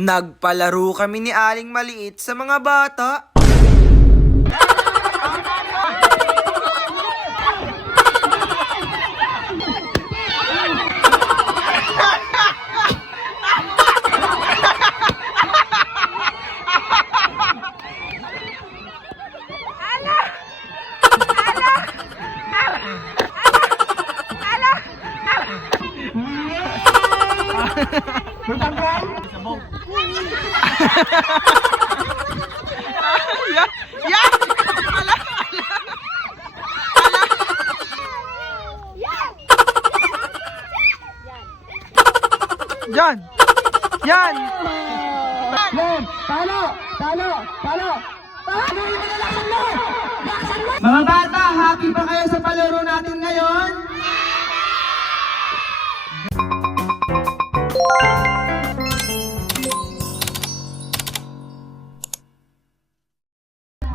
Nagpalaro kami ni Aling Maliit sa mga bata. Yan! Yan! Yan! Talo! Talo! Talo! Mga bata, happy ba kayo sa palaro natin ngayon?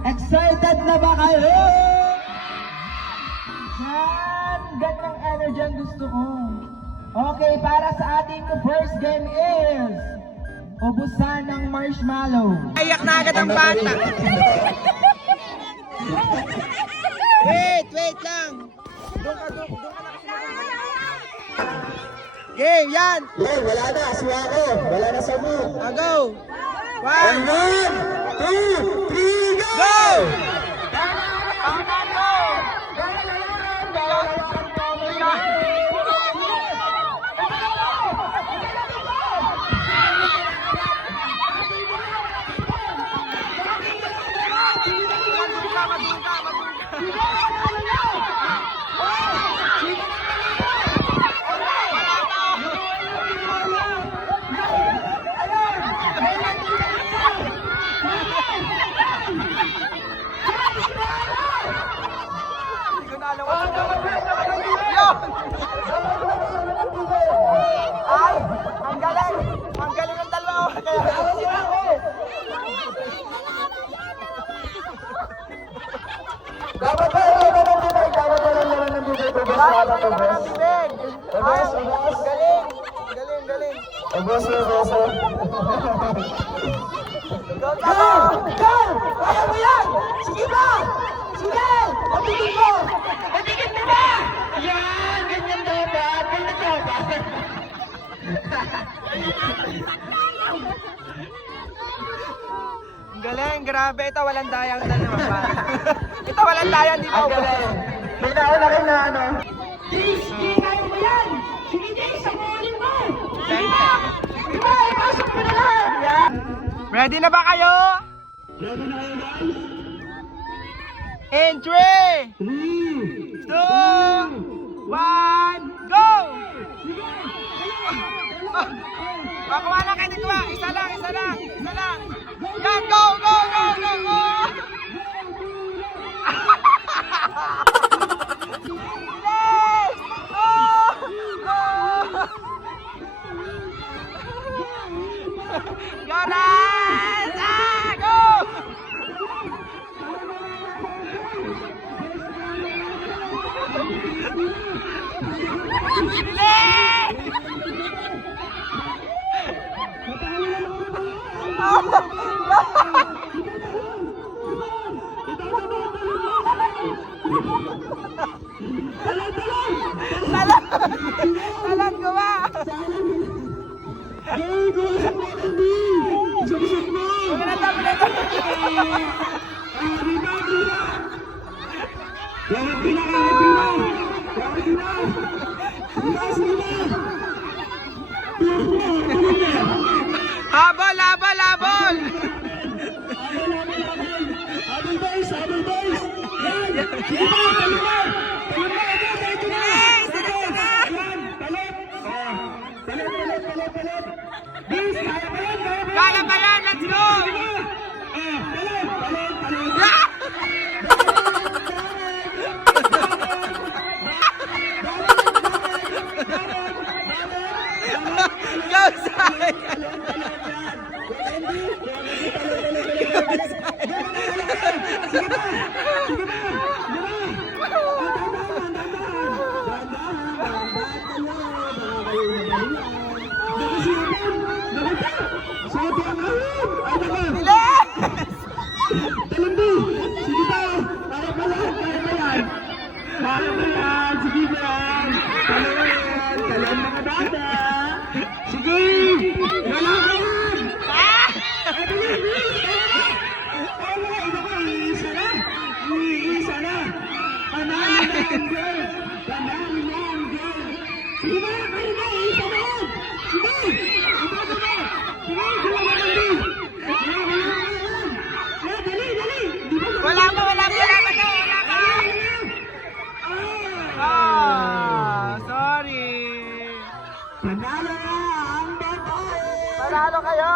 Excited na ba kayo? Yan! Gandang energy ang gusto ko. Okay, para sa ating first game is ubusan ng marshmallow. Ayak na agad ang bata. Wait lang. Doon ka Game, yan. Yan, wala na. Aswa ko. Wala na sa mo. Go. 1, 2, 3, go! go! Ay! Ang galing! Ang galing ng dalawa! Dapat ba yung naman ng bibig? Dapat ba yung naman ng bibig? Dapat ba yung naman ng bibig? Ay! Galing! Galing! Galing! Ubos! Go! Go! Kaya mo yan! Sige ba? Sige! Patigil mo! Patigil mo ba? Yan! Ganyan dapat! Ganyan dapat! Galing, grabe. Ito walang dayang dalawa. Ito walang dayang, di ba? Ang galing! May nauna kayo na ano? Sige, kaya mo yan! Sige, Jay, sabunin mo! Sige ba? Sige ba? Ipasok mo na lang! Yan! Ready na ba kayo? Ready na kayo guys? In 3, 2, 1, go! Pakuha lang kayo dito. Isa lang. Yan, go! Bilis! Go! Go, Rans! Go! Bilis! Talag ko ba? Habol! Habol boys! Sige ba? Palit! Bis! Kaya ba yan? Let's go! Go, Sai! Sige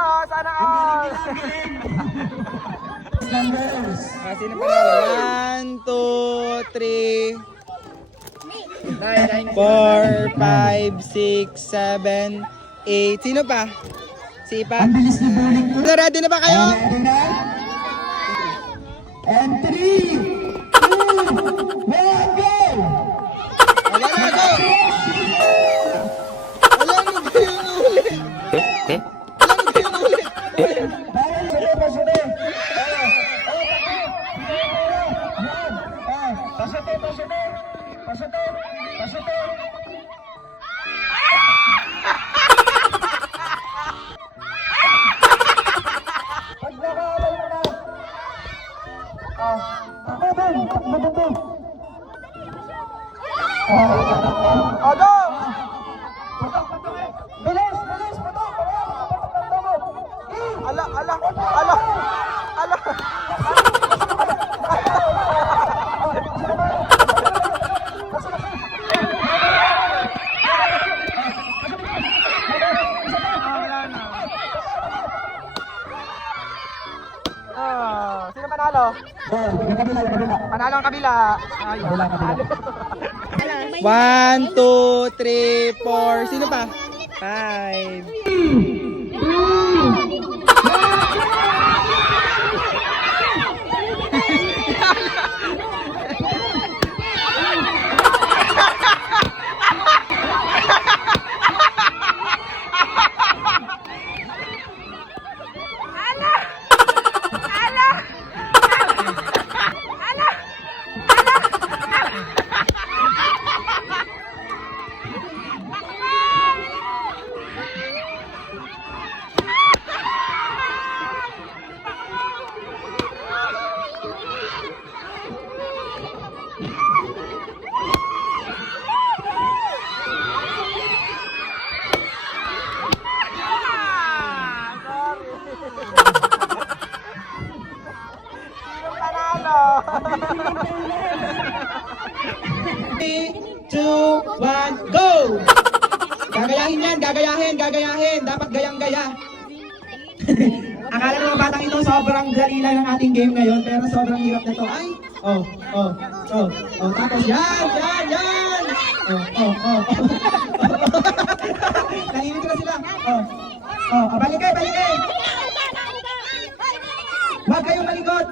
Sana all! Numbers. Sino panalo? 1, 2, 3, 4, 5, 6, 7, 8. Sino pa? Si Ipa? Ang bilis ni bowling ko. Ready na ba kayo? Ready na? And 3, 2, 1, go! Wala na, go! Wala na, go yun ulit! Wala na, go yun ulit! Bawal sunod, pasunod. Pasunod, pasunod. Pasunod, pasunod. Pag nakaalay mo na. Mababang. O, go! Bilis, bilis, patok. Ala, ala, ala, ala! Sino panalo? Kabila. Panalo ang kabila. Ay, Kabila. 1, 2, 3, 4. Sino pa? 5. Panalo! 3, 2, 1, go! Gagayahin yan, gagayahin. Dapat gayang-gaya. Akala ng mga batang ito sobrang dali lang ng ating game ngayon, pero sobrang hirap na to. Ay! Tapos yan! Nahimik na sila. Balik kayo! Huwag kayong malikot!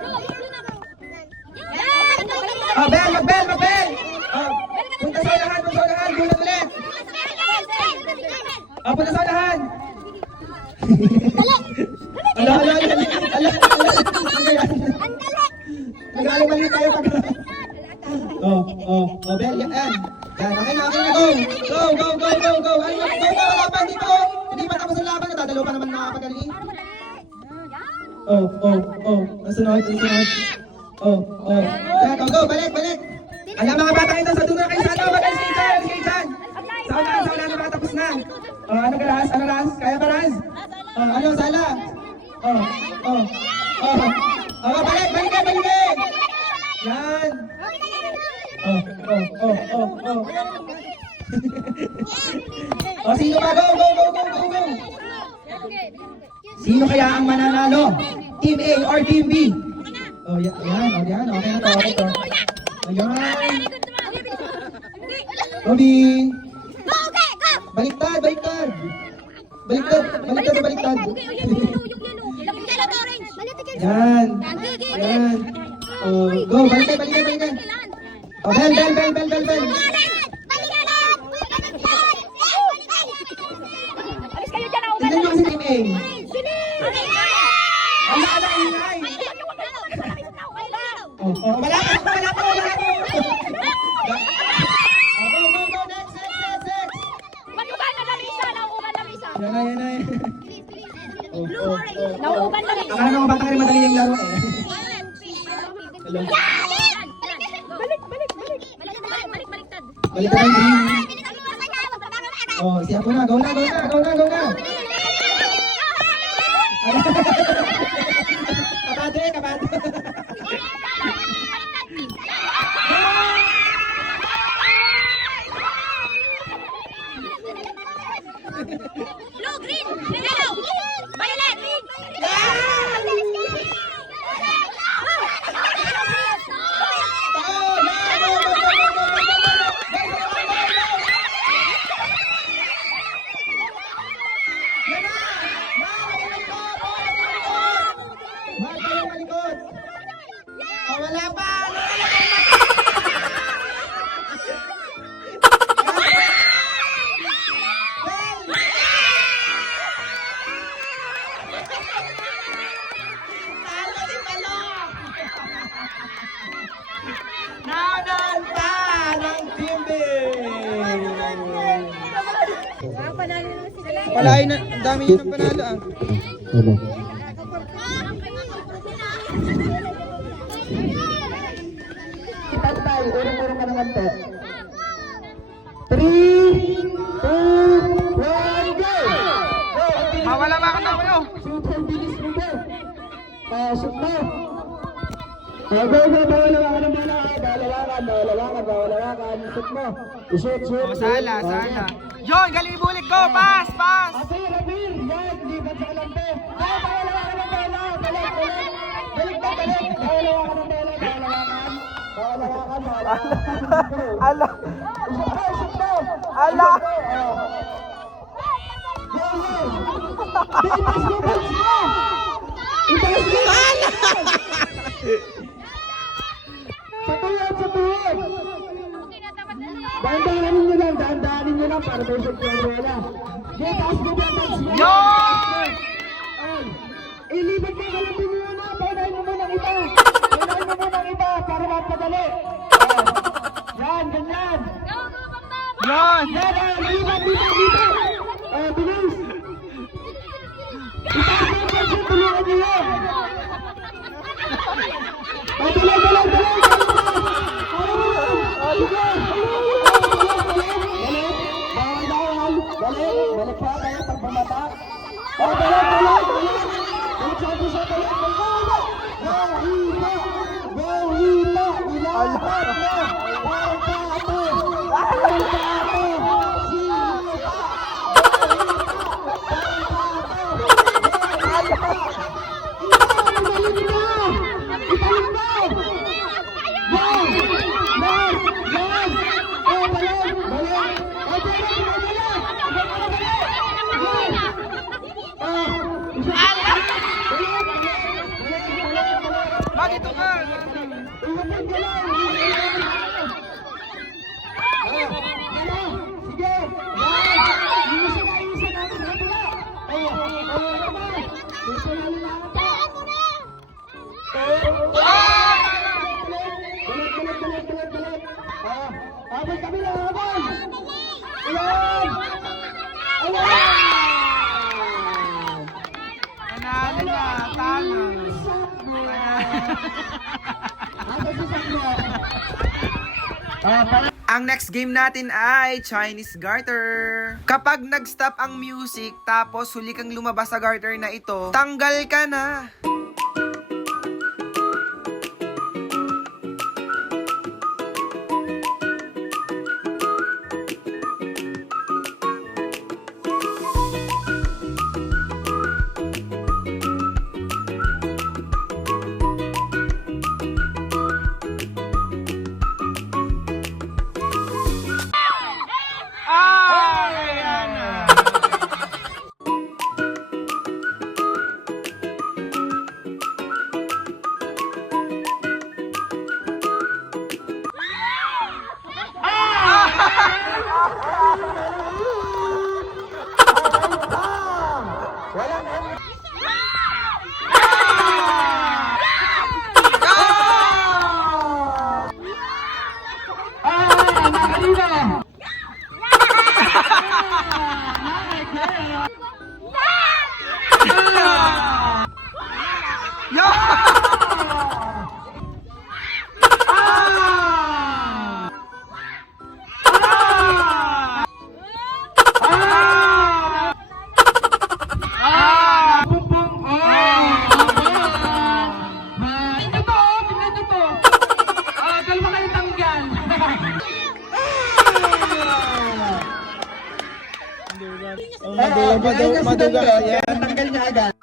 Magbel! Punta sa unahan, gulat ulit! Punta sa unahan! Ala! Nag-aaliman tayo pag... Bel, yan! Yan, okay na, go! Go! Ay, go na, laban dito! Hindi pa tapos ang laban, nadadalo pa naman mga pagaling. Nasunod. Yan, go, balik! Alam mga batang ito, sa dulo kayo sa ano, magalis kayo dyan! Sa unahan na matapos na. Ano Ras? Kaya ba Ras? Ano, Sala? Balik! Yan! Sino ba? Go! Sino kaya ang mananalo? Team A or Team B? Yan. Okay na to. Ayan. Bobby! Baliktad! Yan! Go! Balik kayo! Bel! Tignan nyo kasi Team A. Ala, ingay! Wala po! Go, next! Yan na. Nauuban na rin. Akala naman bata ka rin madali yung laro eh. Hello? Baliktad. Balik ka ng green. Siya po na. Go na. Kabado. Blue, green, yellow, violet. Palain na, ang dami yun ang panalo ah. Ano? Pantay, urong-urong ka naman po. 3, 2, 1, go! Mawala ba ka na kayo? Shoot ang bilis mo po. Shoot mo. Go, go, bawalawakan ng bola. Bawalawakan. Shoot mo. Shoot. Oh, sala. Yon, galing ibulik. Go, pass. Apir. Yan, libat sa kalampe. Bawalawakan ng bola. Balik. Bawalawakan ng bola. Bawalawakan. Ala. Shoot mo. Ala. Sa tuwid. Dahan-dahanin nyo lang para may shoot yung bola. Taas mo ba? Yon! Ilibat mo ka lang din muna. Paunahin mo muna ng iba para mapadali. Yan, ganyan. Yon! Libat. Bilis. Itaas mo pa siya, tulungan niyo yan. Dali. Balik pa kayo pag bumata. Balik. Balik sa balik. Gawita. Ilapat mo. Dito ka! Panalo na, talo. Ang next game natin ay Chinese Garter. Kapag nag-stop ang music tapos huli kang lumabas sa garter na ito, tanggal ka na. Maduga yan. Tanggal niya agad.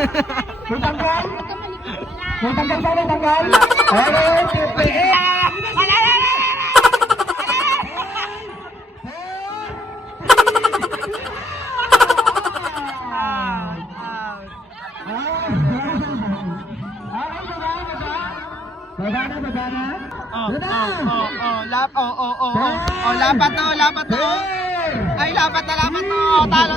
May tanggal? May tanggal ba? May tanggal? Okay, PPA! Baba na. Lapat to. Ay, lapat to. Talo.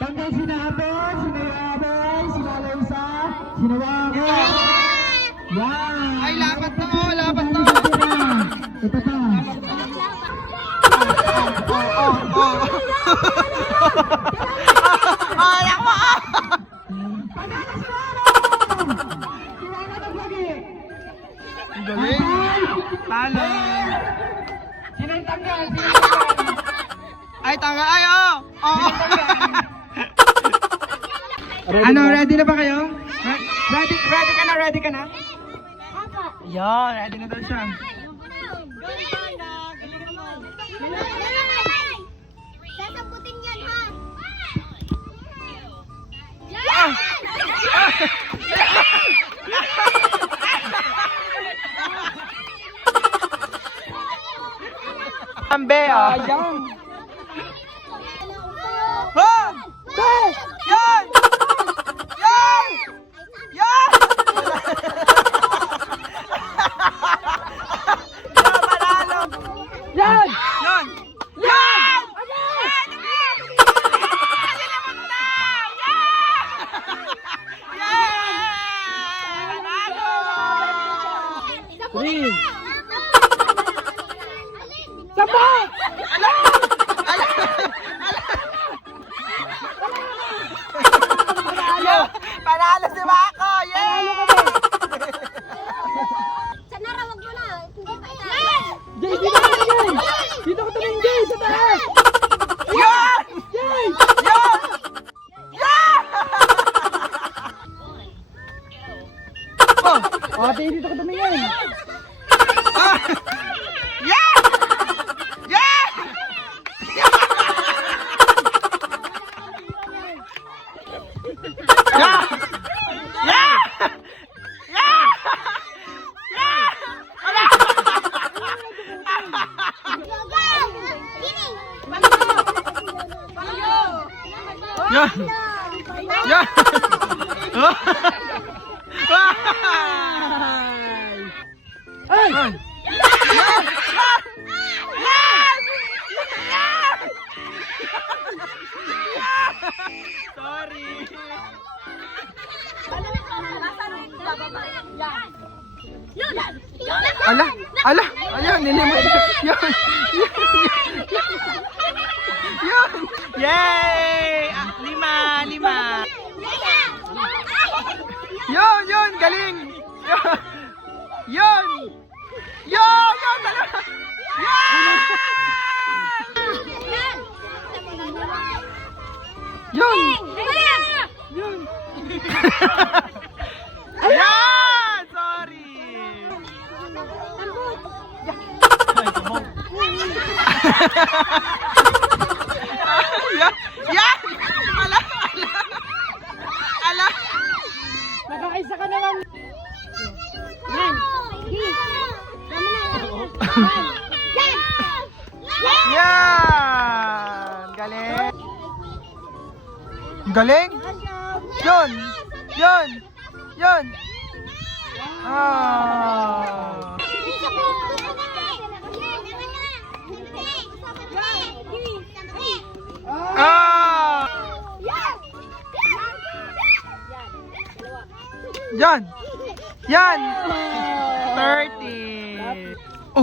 Tanggal sinabon, sinayabon, sinalaysa, sinawango. Yan. Ay, lapat to. Ito pa. Galing. Talo. Sinang tanggal? Ay, tanga. Ay, oo. Ano, ready na ba kayo? Ready ka na? Yan, ready na daw siya. Sasaputin yan, ha? Ambe, ah. Yan! Panalo si Mako! Yay! Sana rawag mo na. Hindi pa yan. Jay, dito ka tumingin! Dito ka tumingin, Jay! Sa taas! Yan! Jay! Yan! Yan! Ate, dito ka tumingin! Yan! Yan! Yeah! Yeah! Yeah! Yeah! Yeah! Ay! Sorry! Ala, nilimot. Yun! Yay! Lima. Yun, galing! Yun! Dalawa! Yun! Ayan! Sorry! Yan! Ala! Nakakaisa ka naman! Yan! Galing! Yun! Ah! Ah! Yan! 30! Ayan! 20!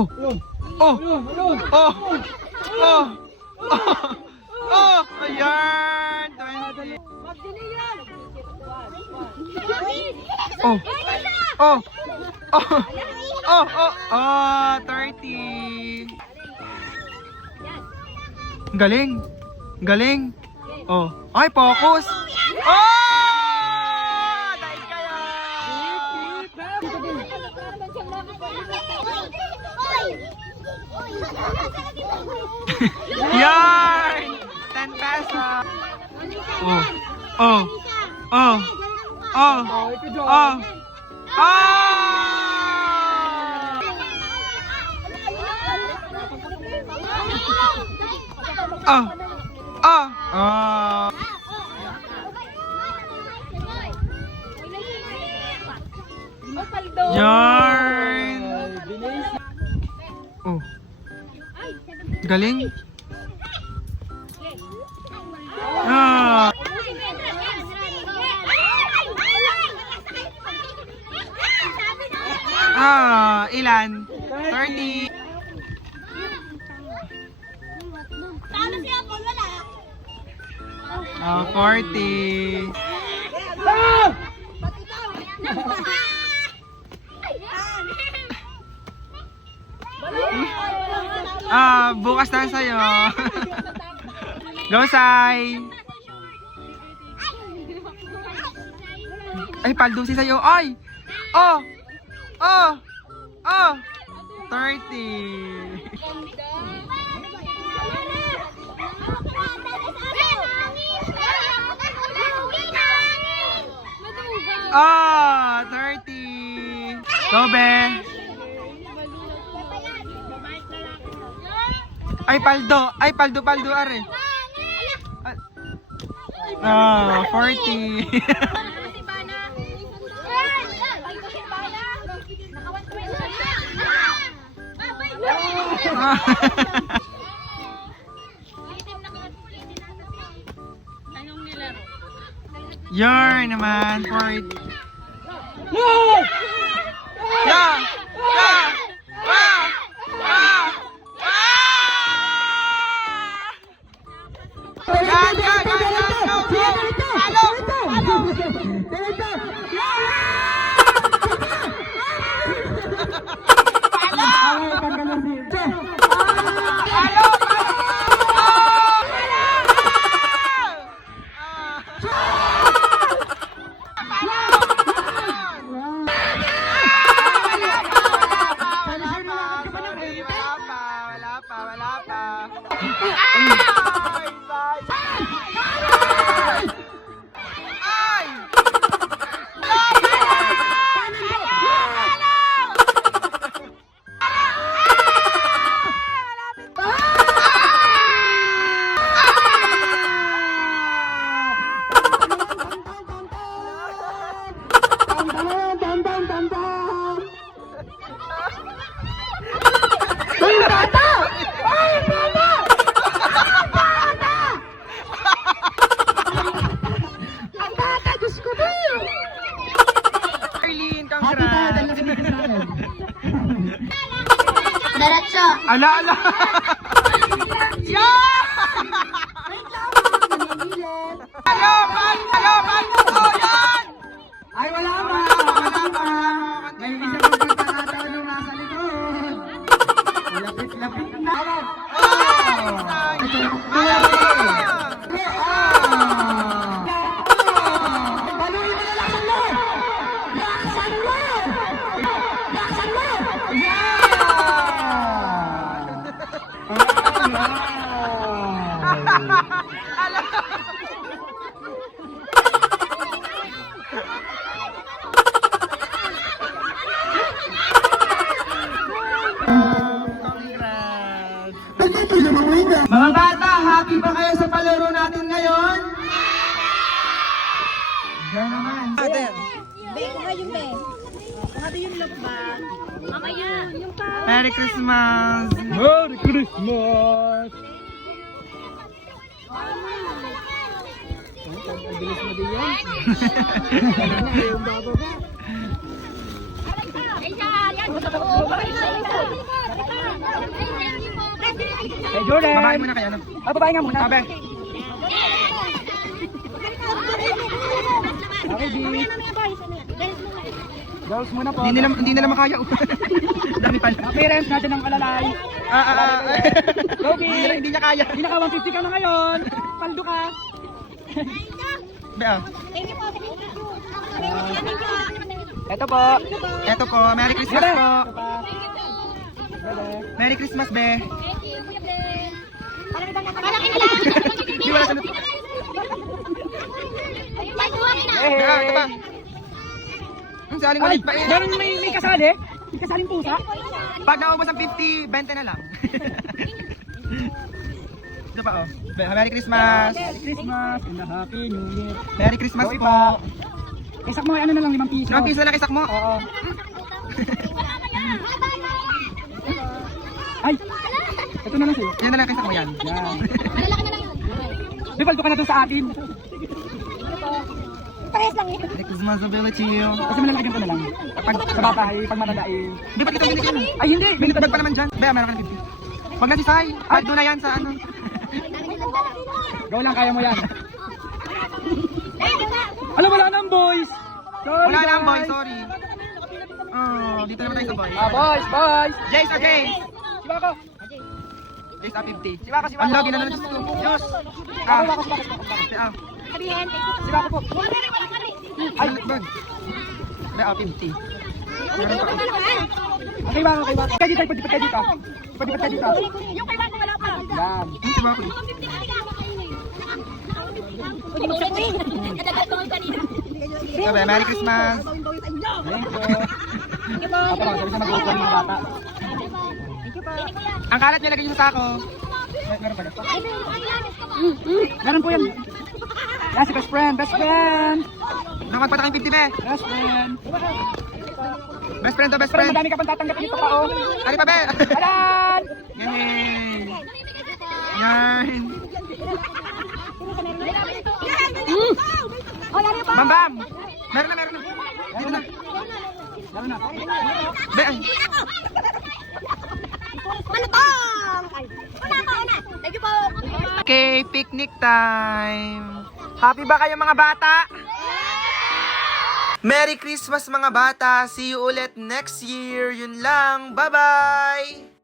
Oh! 30! Galing! Oh! Ay, focus! Oh! Dahil kayo! Yarn! 10 pesos! Oh. Oh. Oh. Oh. Oh. Oh. Oh. Oh. Yarn. Oh. Galing. Ah. Ah, ilan? 30. Ah, 40. Ah, bukas na sa'yo. Go, Sai. Ay, paldusi sa'yo. Ay! Oh! Oh! Oh! 30. Ah! 30. Go, Be. Ay, paldo. Ay, paldo, are. Ah, 40. Yarn naman, 40. Yeah! Yeah! Yeah! Wala pa. Arlene, congrats! Diretso. Ala, ala! Yeah! Halaman! Oh, yan! Ay, wala pa! May isa pang pagkakataon nung nasa likod. Lapit na. Mga bata, happy ba kayo sa palaro natin ngayon? Diyan naman. Merry Christmas! Merry Christmas! Ang bilis mo din yan. Hey Jordan! Makain muna kayo, no? Babae nga muna. Abe. Okay, di. Girls muna po. Hindi nila makaya. Dami pala. Appearance natin ng kalalay. Go, hindi niya kaya. Hindi naka 150 ka na ngayon. Paldo ka. Be, ah. Ito po. Eto po, Merry Christmas po. Merry Christmas, be. Di wala sunod. ito pa. Ang saling Ay, ulit pa eh. meron may kasali? May kasaling pusa? Pag naubos ang 50, 20 na lang. Ito pa oh. Merry Christmas. Merry Christmas and a Happy New Year. Merry Christmas Go, po. Isak mo ano na lang, 5 piso. 5 piso lang isak mo. Oo. Ay! Ito na lang sa'yo. Yan na lang isak mo yan. Yan. Di paldo ka na doon sa atin. Merry Christmas ability. Kasi malalagyan ko na lang. Pag sa bata ay pag matanda ay... Di ba kita binigyan? Ay hindi! Binitagdag pa naman dyan. Bea, meron ka ng 50. Wag na si Sai. Paldo na yan sa ano. Go lang, kaya mo yan. Alam, wala nang boys! Sorry, Wala na ang boy, guys. sorry. Oh, dito naman tayo sa boy. Boys! Jace, okay. Si Bako! Jace, 50. Si Bako, si Bako! Ang login na lang. Diyos. Ako, Bako, si Bako. Ah. Si Bako po. Ay, bag. Bea, 50. Meron pa. Okay, Bako, okay, Bako. Kaya dito, ipadipat ka dito. Ipadipat ka dito. Yung kay Bako wala pa. Yan. Si Bako. Sabi, Merry Christmas. Thank you. Ako lang, sabi siya mag-uusap ng mga bata. Ang kalat niya lagay niyo sa sako. Meron pa dito. Meron po yan. Yan si best friend, best friend. Nakapagpata kayong 50 be. Best friend. Best friend to best Pero friend. madami ka pang tatanggap dito pa, oh. Ari pa be. Alan! Yay. Yan. Bam bam. Meron na. Dito na. Meron na. Be, ay. Thank you po. Okay, picnic time. Happy ba kayo mga bata? Merry Christmas mga bata. See you ulit next year. Yun lang. Bye-bye.